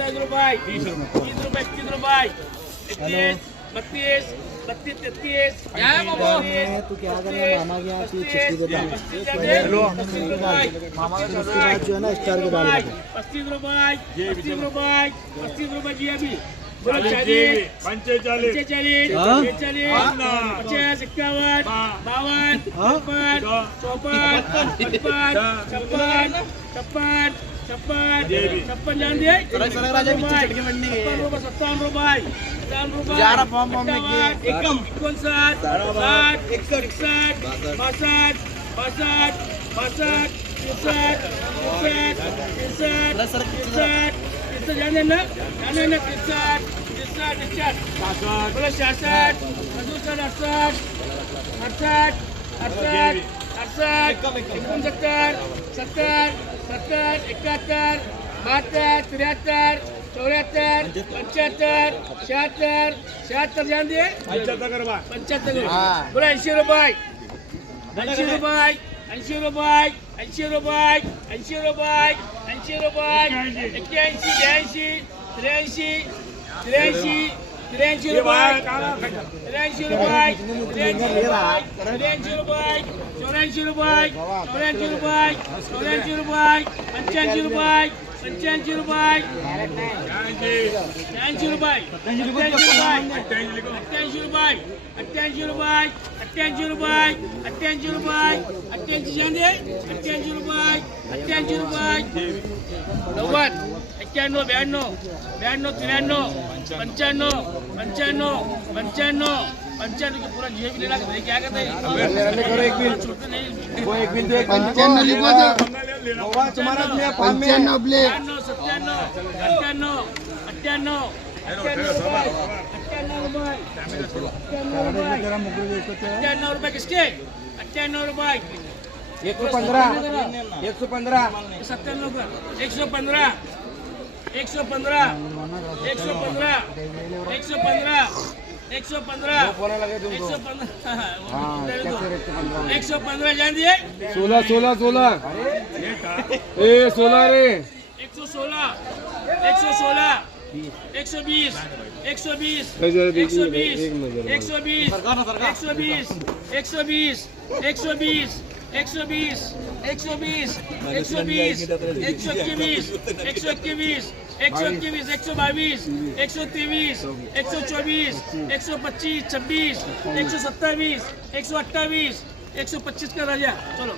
27 रुपये 30 रुपये 31 रुपये 32 32 33 क्या बाबू तू क्या करना मामा के यहाँ की चिट्ठी देता हूँ मामा का उसके बाद जो है ना स्टार के डाल 35 रुपये 35 रुपये जी अभी 45 50 56 जान दिए 57 रुपये 66 जान दिए 75 बोला 80 रुपये 80 रुपये 80 रुपये 80 रुपये 80 रुपये 80 रुपये 81 82 83 83 रुपये 83 रुपये 84 रुपये 85 रुपये 85 रुपये 85 रुपये 85 रुपये 88 रुपये 88 जान दे 88 रुपये 90 91 92 93 95 95 की पूरा जीएपी लेना क्या कहते हैं वो एक बिल दे 95 लिखवा दो तुम्हारा 95 प्ले 98 रुपये किसके 98 रुपये 115 115 115 115 जान दिए 16 ए 16 रे 116 120 120 125 का राजा चलो